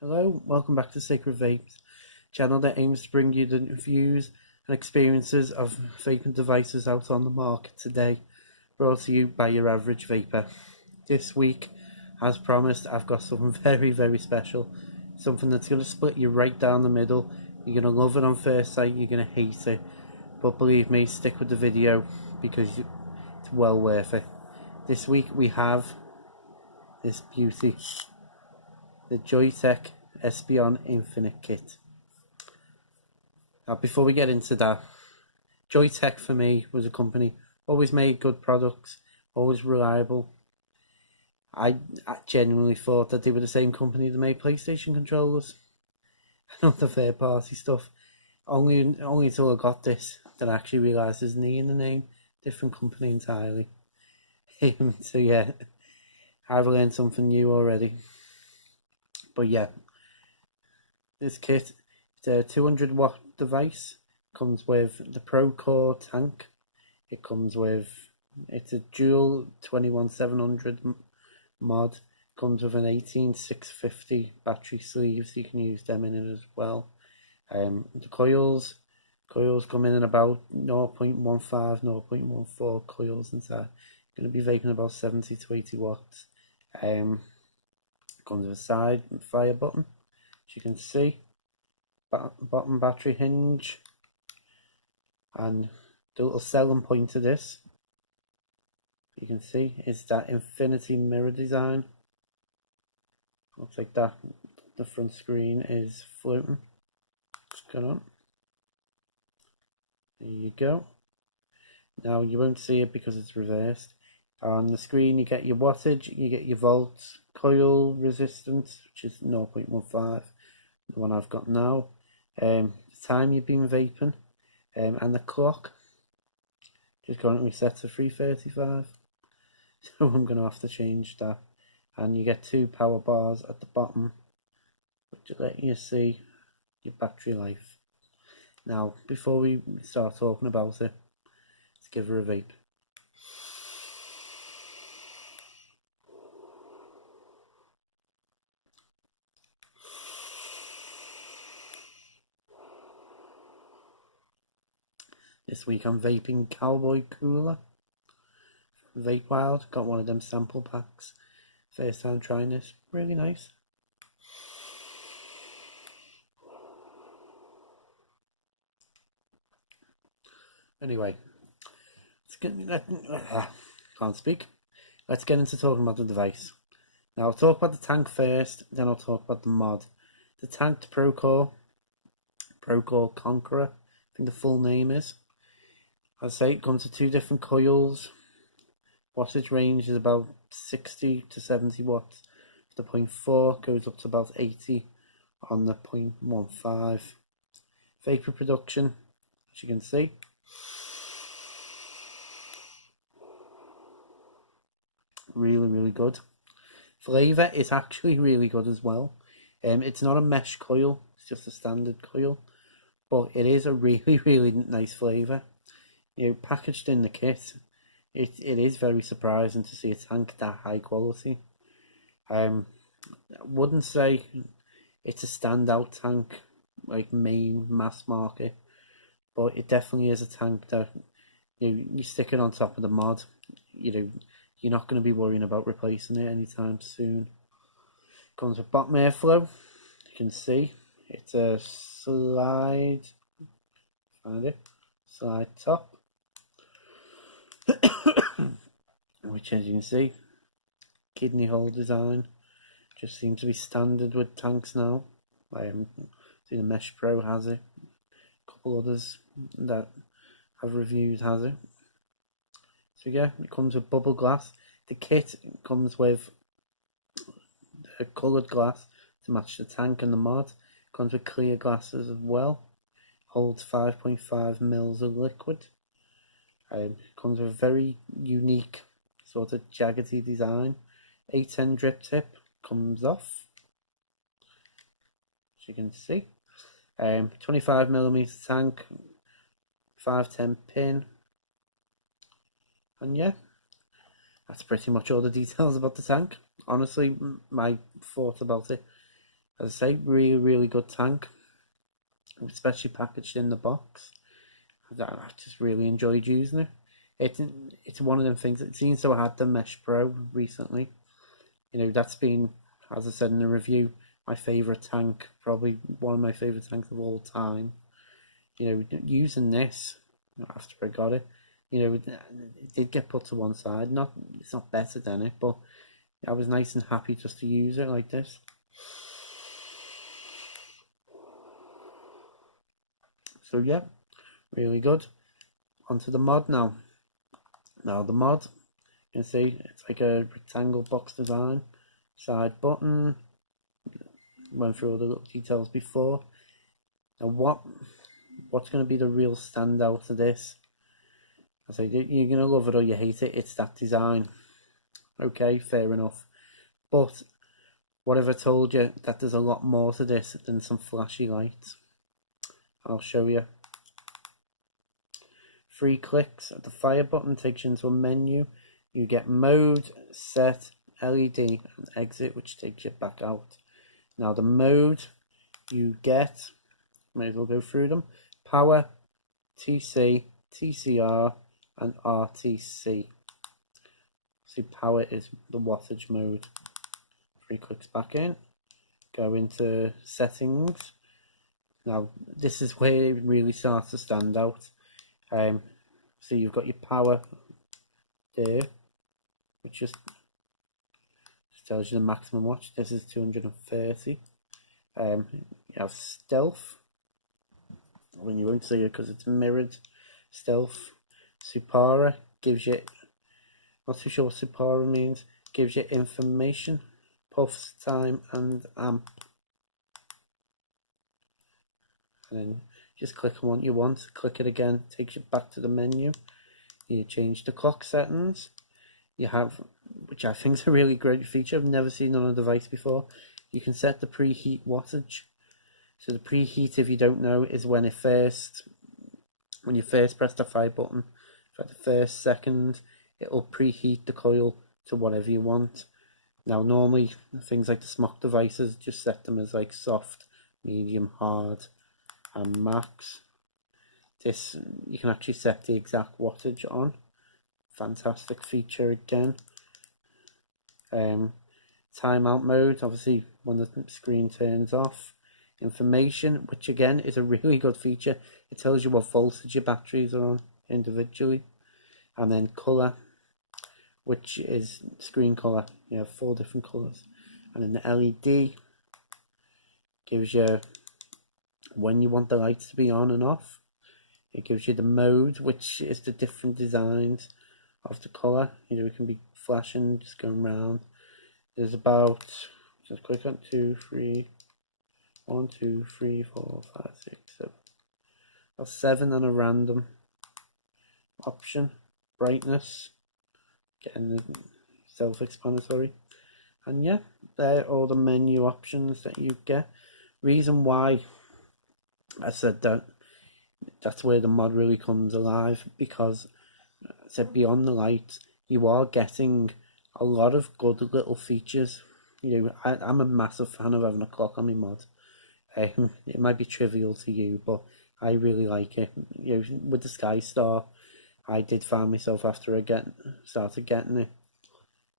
Hello, welcome back to Sacred Vapes, channel that aims to bring you the views and experiences of vaping devices out on the market today, brought to you by your average vapor. This week, as promised, I've got something very special, something that's going to split you right down the middle. You're going to love it on first sight, you're going to hate it, but believe me, stick with the video because it's well worth it. This week we have this beauty, the Joyetech Espion Infinite kit. Now, before we get into that, Joyetech for me was a company always made good products, always reliable. I genuinely thought that they were the same company that made PlayStation controllers and other third party stuff. Only until I got this that I actually realised there's an E in the name, different company entirely. So yeah, I've learned something new already. But yeah, this kit, it's a 200 watt device, comes with the Pro Core tank, it's a dual 21700 mod, comes with an 18650 battery sleeve, so you can use them in it as well. The coils come in at about 0.15, 0.14 coils inside. Going to be vaping about 70 to 80 watts. Comes with a side fire button, as you can see, bottom battery hinge, and the little selling point of this, you can see, is that infinity mirror design. Looks like that. The front screen is floating. Come on. There you go. Now you won't see it because it's reversed. On the screen you get your wattage, you get your volts, coil resistance, which is 0.15, the one I've got now, the time you've been vaping, and the clock. Just currently set to 3:35, so I'm going to have to change that. And you get two power bars at the bottom, which let you see your battery life. Now, before we start talking about it, let's give her a vape. This week I'm vaping Cowboy Cooler. Vape Wild, got one of them sample packs. First time trying this, really nice. Anyway, can't speak. Let's get into talking about the device. Now I'll talk about the tank first, then I'll talk about the mod. The tank, the Pro Core Conqueror, I think the full name is. As I say, it comes with two different coils. Wattage range is about 60 to 70 watts. The 0.4 goes up to about 80 on the 0.15. Vapor production, as you can see. Really good. Flavour is actually really good as well. It's not a mesh coil, it's just a standard coil, but it is a really nice flavour. You know, packaged in the kit, it is very surprising to see a tank that high quality. I wouldn't say it's a standout tank like main mass market, but it definitely is a tank that you stick it on top of the mod, you're not going to be worrying about replacing it anytime soon. Comes with bottom airflow, you can see it's a slide top, which, as you can see, kidney hole design, just seems to be standard with tanks now. I haven't seen a Mesh Pro has it, a couple others that I've reviewed has it. So yeah, it comes with bubble glass. The kit comes with a coloured glass to match the tank and the mod. It comes with clear glasses as well. Holds 5.5 mils of liquid. It comes with a very unique sort of jaggedy design. 810 drip tip comes off, as you can see. 25mm tank, 510 pin, and yeah, that's pretty much all the details about the tank. Honestly, my thoughts about it, As I say, really good tank, especially packaged in the box. I just really enjoyed using it. It's one of them things. It seems so hard to Mesh Pro recently. You know, that's been, as I said in the review, my favourite tank, probably one of my favourite tanks of all time. You know, using this after I got it, you know, it did get put to one side. It's not better than it, but I was nice and happy just to use it like this. So yeah, really good. Onto the mod now. Now the mod, you can see it's like a rectangle box design, side button. Went through all the little details before. Now what's going to be the real standout of this? I say you're going to love it or you hate it. It's that design. Okay, fair enough. But what have I told you? That there's a lot more to this than some flashy lights. I'll show you. 3 clicks. The fire button takes you into a menu. You get mode, set, LED, and exit, which takes you back out. Now the mode you get, may as well go through them. Power, TC, TCR, and RTC. See, power is the wattage mode. 3 clicks back in. Go into settings. Now this is where it really starts to stand out. So you've got your power there, which just tells you the maximum watch. This is 230. You have stealth, when you won't see it because it's mirrored. Stealth. Supara gives you, not too sure what Supara means, gives you information, puffs, time, and amp. And then just click on what you want, click it again, takes you back to the menu. You change the clock settings. You have, which I think is a really great feature, I've never seen on a device before, you can set the preheat wattage. So the preheat, if you don't know, is when you first press the fire button, for the first second, it'll preheat the coil to whatever you want. Now normally things like the SMOC devices just set them as like soft, medium, hard, and max. This, you can actually set the exact wattage on. Fantastic feature again. Timeout mode, obviously when the screen turns off. Information, which again is a really good feature. It tells you what voltage your batteries are on individually. And then colour, which is screen colour. You have 4 different colours. And then the LED gives you when you want the lights to be on and off. It gives you the mode, which is the different designs of the colour. You know, it can be flashing, just going round. There's about, just click on 1, 2, 3, 4, 5, 6, 7. About 7 and a random option. Brightness, getting self-explanatory. And yeah, they're all the menu options that you get. Reason why I said that's where the mod really comes alive, because I said beyond the lights, you are getting a lot of good little features. You know, I'm a massive fan of having a clock on my mod. It might be trivial to you, but I really like it. You know, with the Sky Star, I did find myself after I started getting it,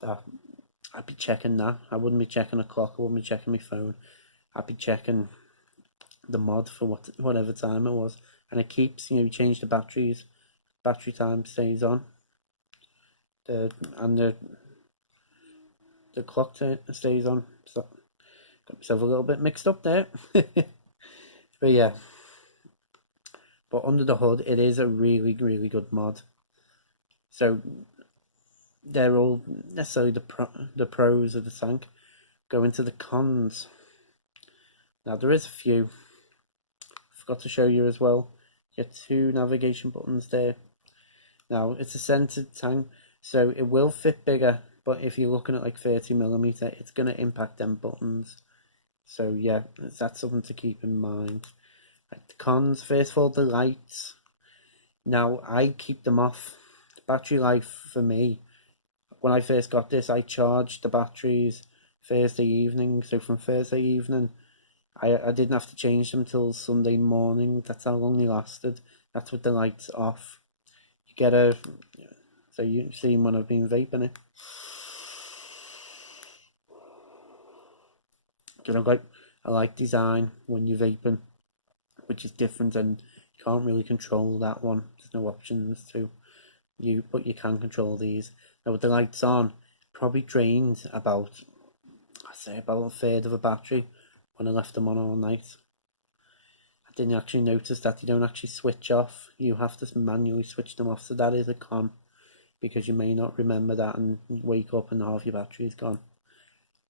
that I'd be checking that. I wouldn't be checking a clock, I wouldn't be checking my phone. I'd be checking the mod for whatever time it was, and it keeps, you know, you change the batteries, battery time stays on, and the clock stays on. So got myself a little bit mixed up there. But yeah, but under the hood it is a really good mod. So they're all necessarily the pros of the tank. Go into the cons. Now there is a few. Forgot to show you as well. You get 2 navigation buttons there. Now it's a centered tank, so it will fit bigger, but if you're looking at like 30mm, it's going to impact them buttons. So yeah, that's something to keep in mind. Right, the cons, first of all, the lights. Now I keep them off. The battery life for me, when I first got this, I charged the batteries Thursday evening. So from Thursday evening, I didn't have to change them till Sunday morning. That's how long they lasted. That's with the lights off. You get a, so you've seen when I've been vaping it. Because I like design when you're vaping, which is different, and you can't really control that one. There's no options to you, but you can control these. Now with the lights on, probably drained about, I'd say about a third of a battery when I left them on all night. I didn't actually notice that they don't actually switch off. You have to manually switch them off, so that is a con, because you may not remember that and wake up and half your battery is gone.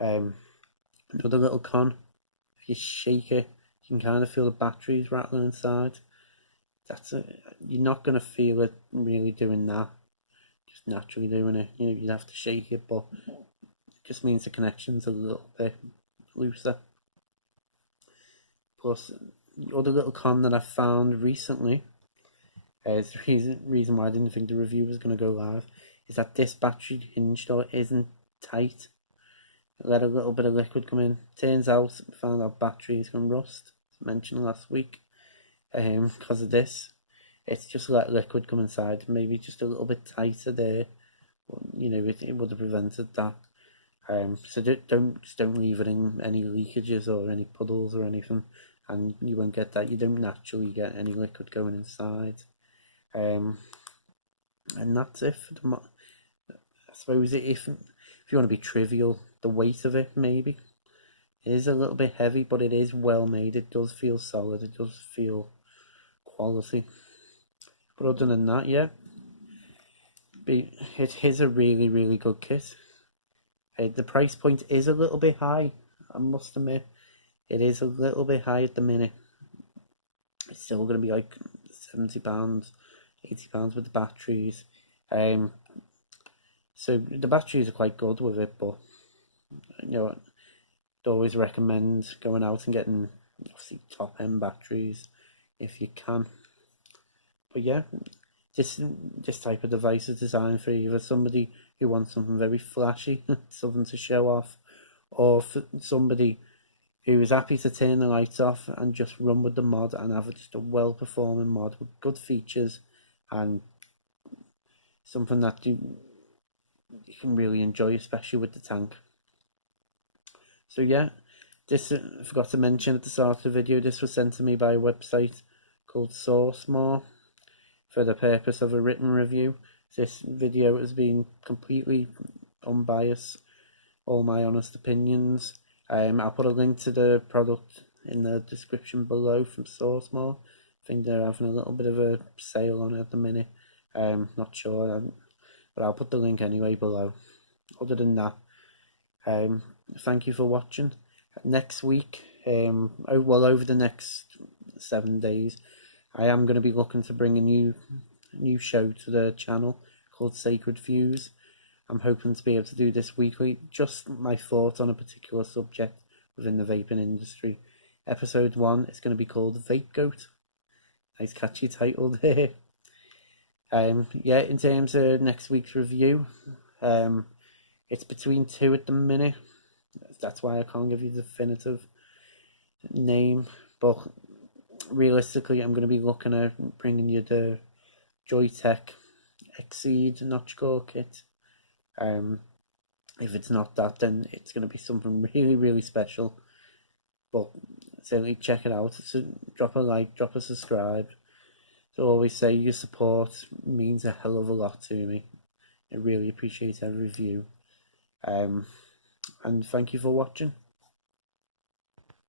Another little con, if you shake it, you can kind of feel the batteries rattling inside. You're not going to feel it really doing that, just naturally doing it. You know, you'd have to shake it, but it just means the connection's a little bit looser. Plus, the other little con that I found recently, is the reason why I didn't think the review was going to go live, is that this battery hinge door isn't tight. Let a little bit of liquid come in. Turns out, found out batteries can rust, as mentioned last week, because of this. It's just let liquid come inside, maybe just a little bit tighter there. You know, it would have prevented that. So don't leave it in any leakages or any puddles or anything, and you won't get that. You don't naturally get any liquid going inside. And that's it for the I suppose if you want to be trivial, the weight of it maybe is a little bit heavy, but it is well made. It does feel solid. It does feel quality. But other than that, yeah, it is a really good kit. The price point is a little bit high, I must admit. It is a little bit high at the minute. It's still going to be like £70, £80 with the batteries. So the batteries are quite good with it, but you know, I'd always recommend going out and getting obviously top end batteries if you can. But yeah, this type of device is designed for either somebody who wants something very flashy, something to show off, or for somebody who is happy to turn the lights off and just run with the mod and have just a well-performing mod with good features and something that you can really enjoy, especially with the tank. So yeah, this I forgot to mention at the start of the video, this was sent to me by a website called Sourcemore for the purpose of a written review. This video has been completely unbiased, all my honest opinions. I'll put a link to the product in the description below from Sourcemore. I think they're having a little bit of a sale on it at the minute. Not sure, but I'll put the link anyway below. Other than that, thank you for watching. Next week, over the next 7 days, I am going to be looking to bring a new show to the channel called Sacred Views. I'm hoping to be able to do this weekly, just my thoughts on a particular subject within the vaping industry. Episode 1 is going to be called Vape Goat. Nice catchy title there. Yeah, in terms of next week's review, it's between 2 at the minute. That's why I can't give you the definitive name, but realistically I'm going to be looking at bringing you the Joyetech Exceed notch core kit. If it's not that, then it's going to be something really special, but certainly check it out. So drop a like, drop a subscribe. So always say your support means a hell of a lot to me. I really appreciate every view. And thank you for watching.